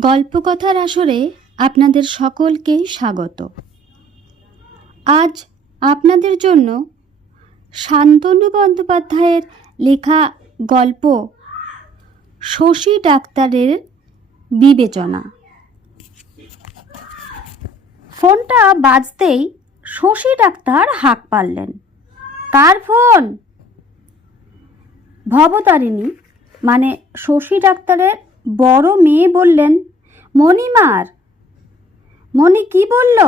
গল্পকথার আসরে আপনাদের সকলকেই স্বাগত। আজ আপনাদের জন্য শান্তনু বন্দ্যোপাধ্যায়ের লেখা গল্প শশী ডাক্তারের বিবেচনা। ফোনটা বাজতেই শশী ডাক্তার হাঁক পারলেন কার ফোন? ভবতারিণী মানে শশী ডাক্তারের বড় মেয়ে বললেন, মণিমার। মণি কি বলল?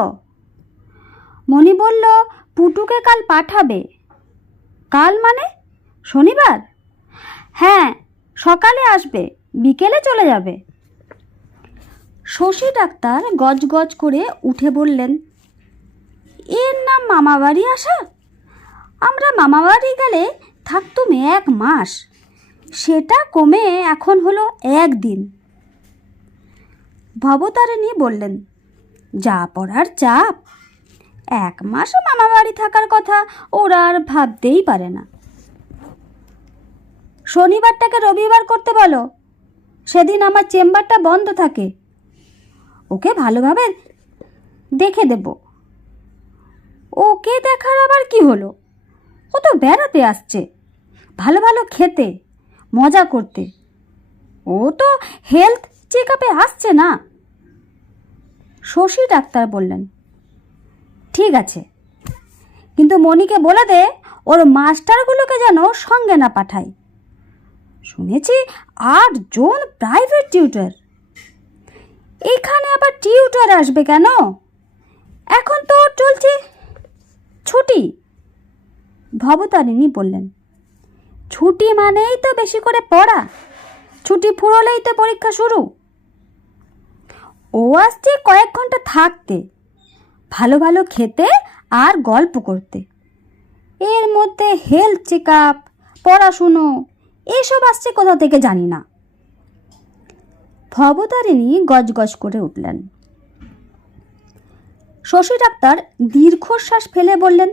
মণি বলল, পুটুকে কাল পাঠাবে। কাল মানে? শনিবার? হ্যাঁ সকালে আসবে, বিকেলে চলে যাবে। শশী ডাক্তার গজগজ করে উঠে বললেন, এর নাম মামাবাড়ি আসা আমরা মামাবাড়ি গেলে থাকতুম এক মাস। সেটা কমে এখন হলো একদিন। ভবতারিণী বললেন, যা পড়ার চাপ। এক মাস মামা বাড়ি থাকার কথা ওরা আর ভাবতেই পারে না। শনিবারটাকে রবিবার করতে বলো, সেদিন আমার চেম্বারটা বন্ধ থাকে। ওকে ভালোভাবে দেখে দেব। ওকে দেখার আবার কি হলো? ও তো বেড়াতে আসছে। ভালো ভালো খেতে। মজা করতে। ও তো হেলথ চেক আপে আসছে না। শশী ডাক্তার বললেন, ঠিক আছে। কিন্তু মণিকে বলে দে, ওর মাস্টারগুলোকে যেন সঙ্গে না পাঠায়। শুনেছি আট জন প্রাইভেট টিউটার এখানে আবার টিউটার আসবে কেন? এখন তো চলছে ছুটি। ভবতারিণী বললেন ছুটি মানেই তো বেশি করে পড়া। ছুটি ফুরলেই তো পরীক্ষা শুরু। ও আসছে কয়েক ঘণ্টা থাকতে, ভালো ভালো খেতে আর গল্প করতে। এর মধ্যে হেলথ চেক আপ পড়াশুনো, এসব আসছে কোথা থেকে জানি না। ভবতারিণী গজগজ করে উঠলেন। শশী ডাক্তার দীর্ঘশ্বাস ফেলে বললেন,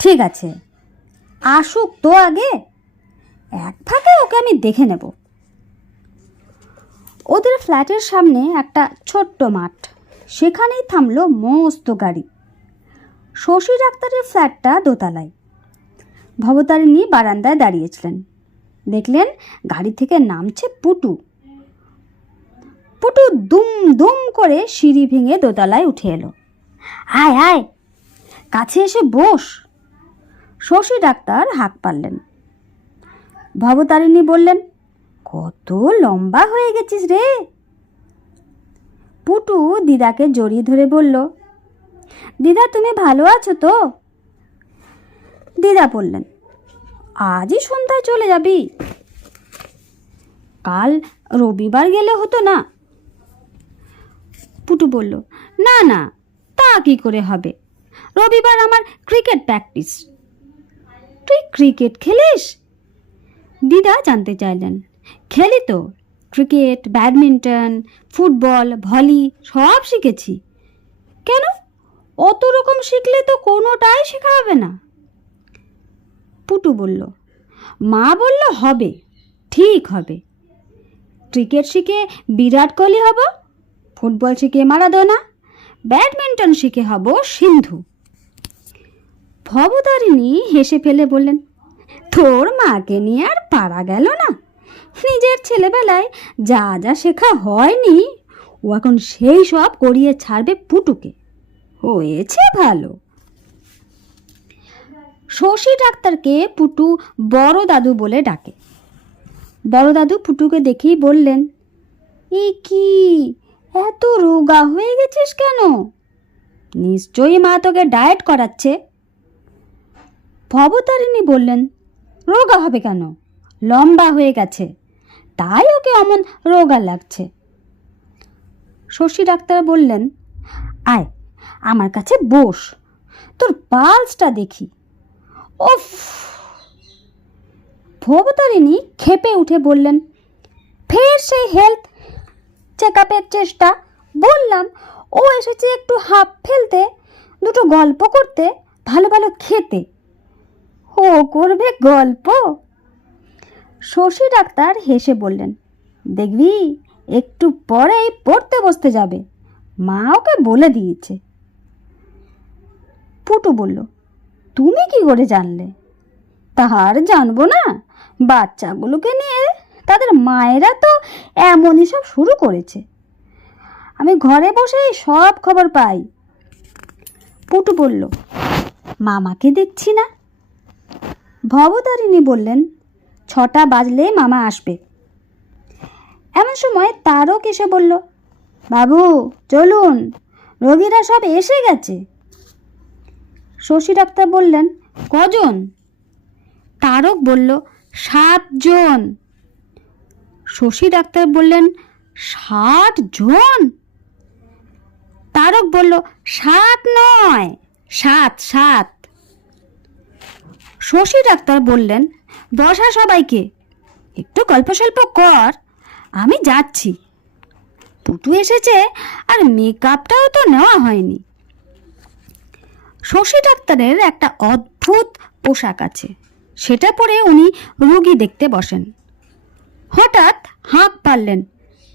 ঠিক আছে, আসুক তো আগে। এক ফাঁকে ওকে আমি দেখে নেব। ওদের ফ্ল্যাটের সামনে একটা ছোট্ট মাঠ। সেখানেই থামলো মস্ত গাড়ি। শশী ডাক্তারের ফ্ল্যাটটা দোতলায়। ভবতারিণী বারান্দায় দাঁড়িয়েছিলেন। দেখলেন গাড়ি থেকে নামছে পুটু। পুটু দুম দুম করে সিঁড়ি ভেঙে দোতলায় উঠে এলো। আয় আয়, কাছে এসে বস। শশী ডাক্তার হাঁক পারলেন ভবতারিণী বললেন, কত লম্বা হয়ে গেছিস রে। পুটু দিদাকে জড়িয়ে ধরে বলল, দিদা, তুমি ভালো আছো তো? দিদা বললেন, আজই সন্ধ্যায় চলে যাবি। কাল রবিবার গেলে হতো না? পুটু বলল, না না, তা কি করে হবে? রবিবার আমার ক্রিকেট প্র্যাকটিস। তুই ক্রিকেট খেলিস? দিদা জানতে চাইলেন। খেলি তো, ক্রিকেট, ব্যাডমিন্টন, ফুটবল, ভলি, সব শিখেছি। কেন? অত রকম শিখলে তো কোনোটাই শেখা হবে না। পুটু বলল, মা বলল হবে, ঠিক হবে। ক্রিকেট শিখে বিরাট কোহলি হব, ফুটবল শিখে মারাদোনা, ব্যাডমিন্টন শিখে হব সিন্ধু। ভবতারিণী হেসে ফেলে বললেন তোর মাকে নিয়ে আর পারা গেল না। নিজের ছেলেবেলায় যা যা শেখা হয়নি, ও এখন সেই সব করিয়ে ছাড়বে পুটুকে। হয়েছে ভালো। শশী ডাক্তারকে পুটু বড় দাদু বলে ডাকে। বড় দাদু পুটুকে দেখেই বললেন এই কি, এত রোগা হয়ে গেছিস কেন? নিশ্চয়ই মা তোকে ডায়েট করাচ্ছে। ভবতারিণী বললেন রোগা হবে কেন? লম্বা হয়ে গেছে। তাই ওকে অমন রোগা লাগছে। শশী ডাক্তার বললেন, আয়, আমার কাছে বস। তোর পালসটা দেখি। ওফ ভবতারিণী খেপে উঠে বললেন, ফের সেই হেলথ চেক আপের চেষ্টা। বললাম, ও এসেছে একটু হাফ ফেলতে, দুটো গল্প করতে, ভালো ভালো খেতে। ও করবে গল্প? শশী ডাক্তার হেসে বললেন, দেখবি, একটু পরেই পড়তে বসতে যাবে। মা ওকে বলে দিয়েছে। পুটু বলল, তুমি কি করে জানলে? তাহার জানব না। বাচ্চাগুলোকে নিয়ে তাদের মায়েরা তো এমনই সব শুরু করেছে। আমি ঘরে বসেই সব খবর পাই। পুটু বলল, মামাকে দেখছি না। ভবতারিণী বললেন, ছটা বাজলে মামা আসবে। এমন সময় তারক এসে বলল, বাবু, চলুন, রোগীরা সব এসে গেছে। শশী ডাক্তার বললেন, কজন? তারক বলল, সাতজন। শশী ডাক্তার বললেন ষাট জন তারক বলল, সাত নয়, সাত সাত। শশী ডাক্তার বললেন বসা সবাইকে। একটু গল্প সল্প কর, আমি যাচ্ছি। পুটু এসেছে আর মেকআপটাও তো নেওয়া হয়নি। শশী ডাক্তারের একটা অদ্ভুত পোশাক আছে, সেটা পরে উনি রুগী দেখতে বসেন। হঠাৎ হাঁক পারলেন,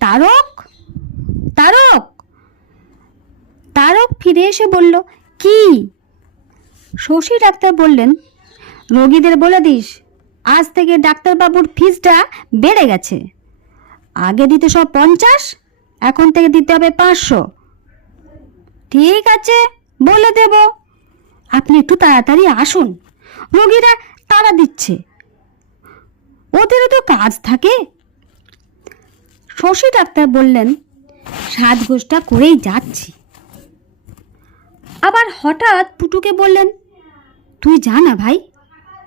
তারক তারক। তারক ফিরে এসে বলল, কি? শশী ডাক্তার বললেন রোগীদের বলে দিস, আজ থেকে ডাক্তারবাবুর ফিসটা বেড়ে গেছে। আগে দিতে সব পঞ্চাশ, এখন থেকে দিতে হবে পাঁচশো। ঠিক আছে, বলে দেব। আপনি একটু তাড়াতাড়ি আসুন, রোগীরা তাড়া দিচ্ছে। ওদেরও তো কাজ থাকে। শশী ডাক্তার বললেন সাজগোজটা করেই যাচ্ছি। আবার হঠাৎ পুটুকে বললেন, তুই যা না ভাই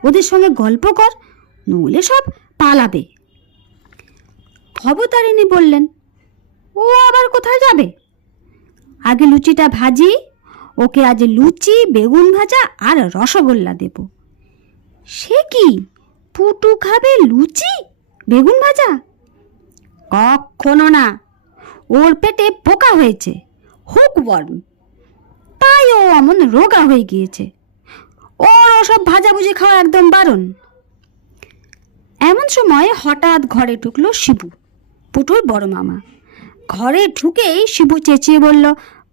ওদের সঙ্গে গল্প কর, নইলে সব পালাবে। ভবতারিণী বললেন, ও আবার কোথায় যাবে? আগে লুচিটা ভাজি, ওকে আজ লুচি, বেগুন ভাজা আর রসগোল্লা দেব। সে কি পুটু খাবে লুচি, বেগুন ভাজা? কখনো না, ওর পেটে পোকা হয়েছে, হুক ওয়ার্ম তাই ও এমন রোগা হয়ে গিয়েছে। ওর ওসব ভাজাভুজি খাওয়া একদম বারণ। এমন সময় হঠাৎ ঘরে ঢুকলো শিবু, পুটুর বড় মামা। ঘরে ঢুকেই শিবু চেঁচিয়ে বলল,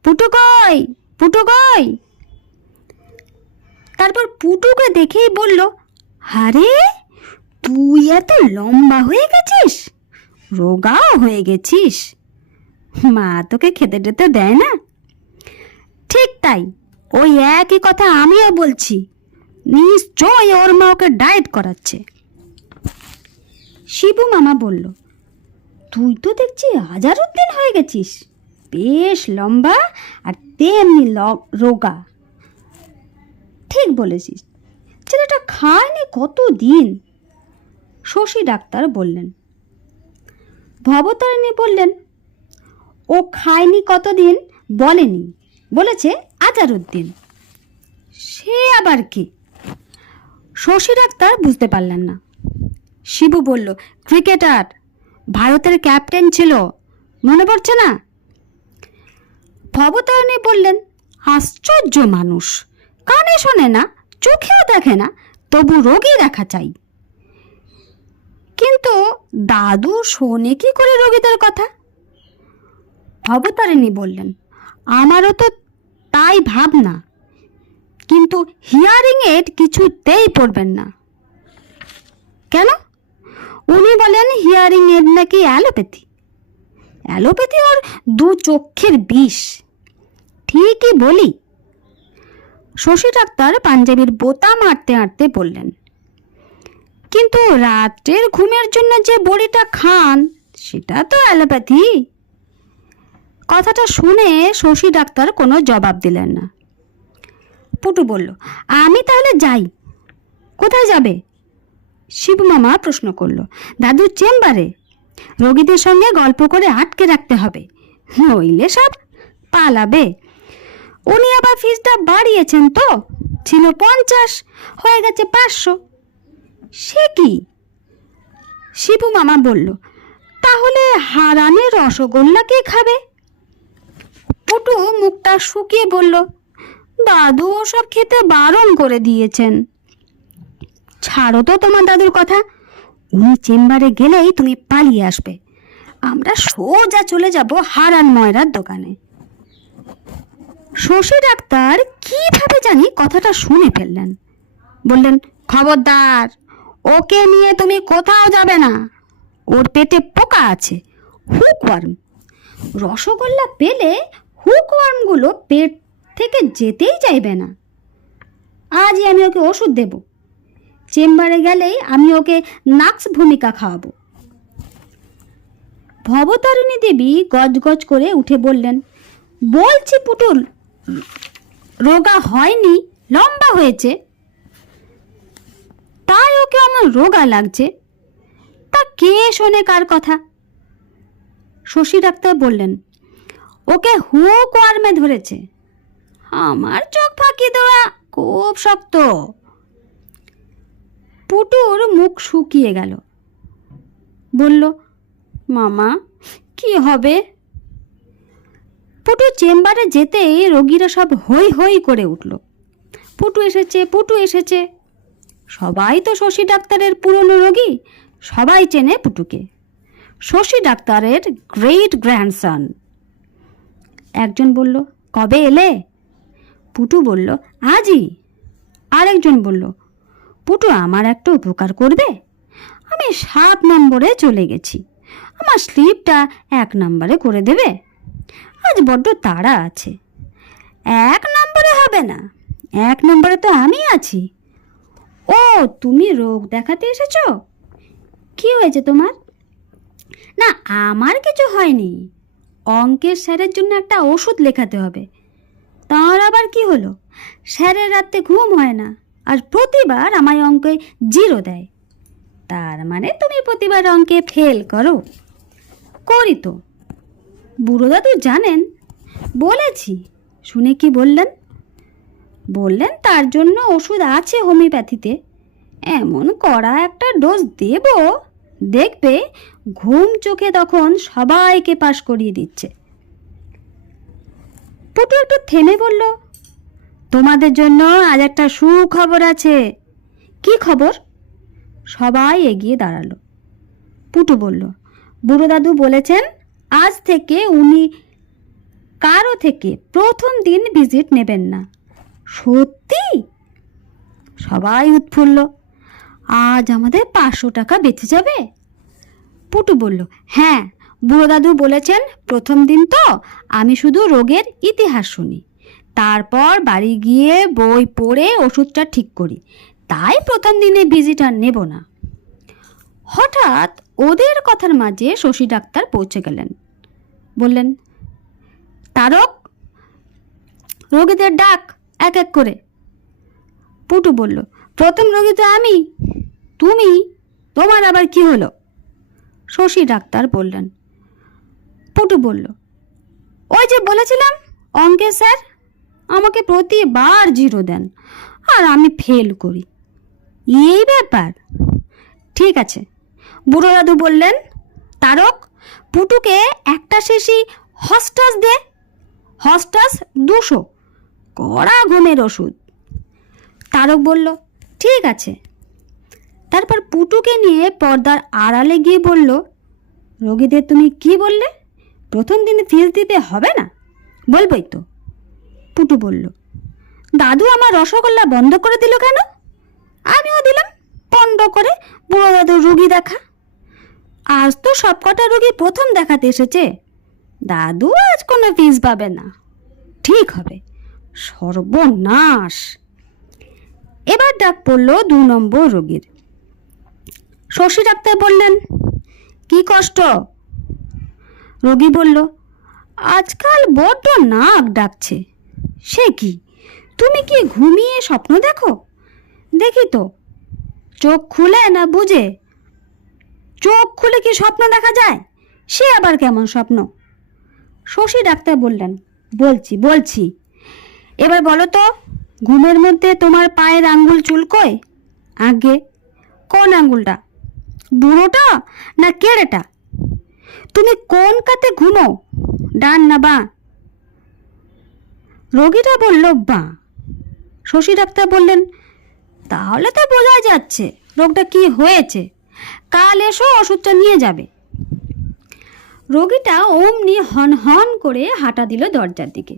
পুটু কই? পুটু কই? তারপর পুটুকে দেখেই বলল, আরে, তুই এত লম্বা হয়ে গেছিস, রোগাও হয়ে গেছিস। মা তোকে খেতে টেতে দেয় না? ঠিক তাই, ওই একই কথা আমিও বলছি। নিশ্চয় ওর মা ওকে ডায়েট করাচ্ছে। শিবু মামা বলল, তুই তো দেখছি হাজার হাজারুদ্দিন হয়ে গেছিস। বেশ লম্বা আর তেমনি রোগা। ঠিক বলেছিস। ছেলেটা খায়নি কত দিন শশী ডাক্তার বললেন। ভবতারিণী বললেন, ও খায়নি কতদিন বলেনি। বলেছে আজারুদ্দিন সে আবার কি? শশী ডাক্তার বুঝতে পারলেন না। শিবু বলল, ক্রিকেটার, ভারতের ক্যাপ্টেন ছিল। মনে পড়ছে না? ভবতারিণী বললেন, আশ্চর্য মানুষ। কানে শোনে না, চোখেও দেখে না, তবু রোগী দেখা চাই। কিন্তু দাদু শোনে কি করে রোগীদের কথা? ভবতারিণী বললেন, আমারও তো তাই ভাবনা। কিন্তু হিয়ারিং এড কিছুতেই পড়বেন না। কেন? উনি বলেন হিয়ারিং এড নাকি অ্যালোপ্যাথি। অ্যালোপ্যাথি ওর দু চক্ষের বিষ। ঠিকই বলি। শশী ডাক্তার পাঞ্জাবির বোতাম আঁটতে আঁটতে বললেন, কিন্তু রাতের ঘুমের জন্য যে বড়িটা খান, সেটা তো অ্যালোপ্যাথি। কথাটা শুনে শশী ডাক্তার কোনো জবাব দিলেন না। পুটু বলল, আমি তাহলে যাই। কোথায় যাবে? শিবু মামা প্রশ্ন করল, দাদুর চেম্বারে। রোগীদের সঙ্গে গল্প করে আটকে রাখতে হবে। নইলে সব পালাবে। উনি আবার ফিজটা বাড়িয়েছেন তো। ছিল পঞ্চাশ, হয়ে গেছে পাঁচশো। সে কি? শিবু মামা বলল, তাহলে হারানে রসগোল্লা কে খাবে? পুটু মুখটা শুকিয়ে বলল দাদু ওসব খেতে বারণ করে দিয়েছেন। ছাড়ো তো তোমার দাদুর কথা। উনি চেম্বারে গেলেই তুমি পালিয়ে আসবে। আমরা সোজা চলে যাব হারান ময়রার দোকানে। শশী ডাক্তার কীভাবে জানি কথাটা শুনে ফেললেন। বললেন, খবরদার, ওকে নিয়ে তুমি কোথাও যাবে না। ওর পেটে পোকা আছে, হুকওয়ার্ম। রসগোল্লা পেলে হুকওয়ার্মগুলো পেট থেকে যেতেই চাইবে না। আজই আমি ওকে ওষুধ দেব। চেম্বারে গেলেই আমি ওকে নাক্স ভূমিকা খাওয়াবো। ভবতারিণী দেবী গজগজ করে উঠে বললেন, বলছি পুতুল, রোগা হয়নি, লম্বা হয়েছে। তাই ওকে আমার রোগা লাগছে। তা কে শোনে কার কথা? শশী ডাক্তার বললেন, ওকে হুক ওয়ার্মে ধরেছে। আমার চোখ ফাঁকি দেওয়া খুব শক্ত। পুটুর মুখ শুকিয়ে গেল। বলল, মামা, কি হবে? পুটু চেম্বারে যেতেই রোগীরা সব হই হই করে উঠল। পুটু এসেছে পুটু এসেছে। সবাই তো শশী ডাক্তারের পুরনো রোগী, সবাই চেনে পুটুকে। শশী ডাক্তারের গ্রেট গ্র্যান্ডসন একজন বলল, কবে এলে? পুটু বলল, আজই? আরেকজন বলল, পুটু, আমার একটা উপকার করবে? আমি সাত নম্বরে চলে গেছি। আমার স্লিপটা এক নম্বরে করে দেবে। আজ বড্ড তাড়া আছে। এক নম্বরে হবে না। এক নম্বরে তো আমি আছি। ও, তুমি রোগ দেখাতে এসেছ? কি হয়েছে তোমার? না, আমার কিছু হয়নি। অঙ্কের স্যারের জন্য একটা ওষুধ লেখাতে হবে। তার আবার কি হলো? স্যারের রাতে ঘুম হয় না আর প্রতিবার আমায় অঙ্কে জিরো দেয়। তার মানে তুমি প্রতিবার অঙ্কে ফেল করো। করি তো। বুড়ো দাদু জানেন? বলেছি। শুনে কি বললেন? বললেন তার জন্য ওষুধ আছে হোমিওপ্যাথিতে। এমন কড়া একটা ডোজ দেব। দেখবে ঘুম চোখে তখন সবাইকে পাশ করিয়ে দিচ্ছে। পুটু একটু থেমে বলল, তোমাদের জন্য আজ একটা সুখবর আছে। কি খবর? সবাই এগিয়ে দাঁড়াল। পুটু বলল, বুড়ো দাদু বলেছেন, আজ থেকে উনি কারও থেকে প্রথম দিন ভিজিট নেবেন না। সত্যি? সবাই উৎফুল্ল, আজ আমাদের পাঁচশো টাকা বেঁচে যাবে? পুটু বলল হ্যাঁ। বুড়ো দাদু বলেছেন, প্রথম দিন তো আমি শুধু রোগের ইতিহাস শুনি। তারপর বাড়ি গিয়ে বই পড়ে ওষুধটা ঠিক করি। তাই প্রথম দিনে ভিজিটার নেব না। হঠাৎ ওদের কথার মাঝে শশী ডাক্তার পৌঁছে গেলেন। বললেন, তারক, রোগীদের ডাক এক এক করে। পুটু বলল, প্রথম রোগী তো আমি। তুমি? তোমার আবার কি হলো? শশী ডাক্তার বললেন পুটু বলল, ওই যে বলেছিলাম অঙ্কে স্যার আমাকে প্রতিবার জিরো দেন, আর আমি ফেল করি। এই ব্যাপার। ঠিক আছে, বুড়ো দাদু বললেন, তারক, পুটুকে একটা শেষি হস্টাস দে, হস্টাস দুশো, কড়া ঘুমের ওষুধ। তারক বলল, ঠিক আছে। তারপর পুটুকে নিয়ে পর্দার আড়ালে গিয়ে বলল, রোগীদের তুমি কি বললে? প্রথম দিনে ফিস দিতে হবে না? বলবই তো। পুটু বলল, দাদু আমার রসগোল্লা বন্ধ করে দিল কেন? আমিও দিলাম, বন্ধ করে বুড়ো দাদু রুগী দেখা। আজ তো সবকটা রুগী প্রথম দেখাতে এসেছে। দাদু আজ কোনো ফিস পাবে না। ঠিক হবে, সর্বনাশ। এবার ডাক পড়ল দু নম্বর রোগীর। শশী ডাক্তার বললেন, কি কষ্ট? রোগী বলল, আজকাল বড্ড নাক ডাকছে। সে কি? তুমি কি ঘুমিয়ে স্বপ্ন দেখো? দেখি তো। চোখ খুলে না বুঝে? চোখ খুলে কি স্বপ্ন দেখা যায়? সে আবার কেমন স্বপ্ন? শশী ডাক্তার বললেন, বলছি বলছি। এবার বলো তো, ঘুমের মধ্যে তোমার পায়ের আঙ্গুল চুলকোয়? আগে, কোন আঙ্গুলটা? বুড়োটা না কেড়েটা? তুমি কোন কাতে ঘুমো? ডান না বা? রোগীটা বলল বা। শশী ডাক্তার বললেন, তাহলে তো বোঝাই যাচ্ছে রোগটা কি হয়েছে। কাল এসো, ওষুধটা নিয়ে যাবে। রোগীটা অমনি হন হন করে হাঁটা দিল দরজার দিকে।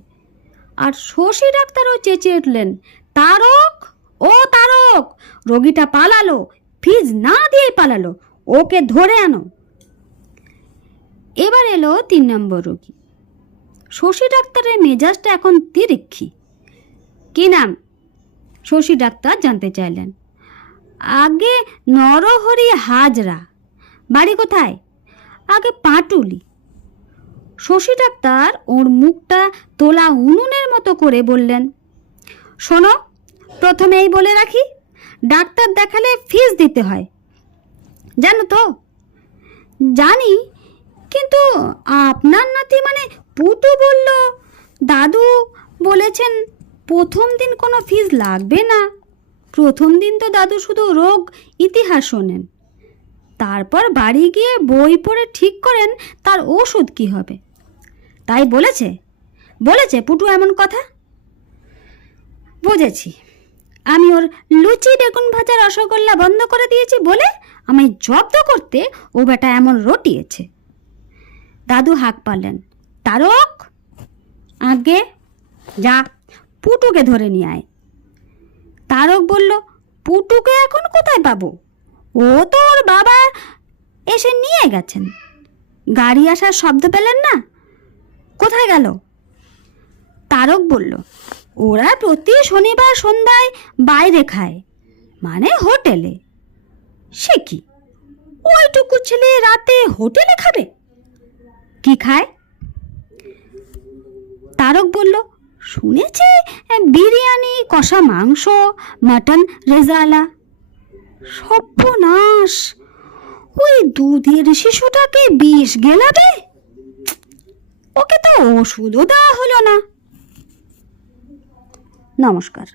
আর শশী ডাক্তারও চেঁচিয়ে উঠলেন, তারক, ও তারক! রোগীটা পালালো, ফিজ না দিয়ে পালালো, ওকে ধরে আনো। এবার এলো তিন নম্বর রোগী। শশী ডাক্তারের মেজাজটা এখন তিরিক্ষি। কি নাম? শশী ডাক্তার জানতে চাইলেন। আগে নরহরি হাজরা। বাড়ি কোথায়? আগে পাটুলি। শশী ডাক্তার ওর মুখটা তোলা উনুনের মতো করে বললেন, শোনো, প্রথমেই বলে রাখি, ডাক্তার দেখালে ফিস দিতে হয়। জানো তো? জানি কিন্তু আপনার নাতি মানে পুতু বলল। দাদু বলেছেন, প্রথম দিন কোনো ফিস লাগবে না। প্রথম দিন তো দাদু শুধু রোগ ইতিহাস শোনেন। তারপর বাড়ি গিয়ে বই পড়ে ঠিক করেন, তার ওষুধ কি হবে? তাই বলেছে? বলেছে পুটু এমন কথা? বুঝেছি। আমি ওর লুচি বেগুন ভাজা রসগোল্লা বন্ধ করে দিয়েছি বলে আমায় জব্দ করতে ও বেটা এমন রটিয়েছে। দাদু হাঁক পারলেন, তারক, আগে যা, পুটুকে ধরে নিয়ে আয়। তারক বলল, পুটুকে এখন কোথায় পাবো? ও তো ওর বাবা এসে নিয়ে গেছেন। গাড়ি আসার শব্দ পেলেন না? কোথায় গেল? তারক বলল, ওরা প্রতি শনিবার সন্ধ্যায় বাইরে খায় মানে হোটেলে। সে কি? ওইটুকু ছেলে রাতে হোটেলে খাবে? কি খায়? তারক বলল, শুনেছে, বিরিয়ানি, কষা মাংস, মাটন রেজালা। সর্বনাশ ওই দুধের শিশুটাকে বিষ গেলাবে? ওকে তো ওষুধও দেওয়া হলো না। নমস্কার।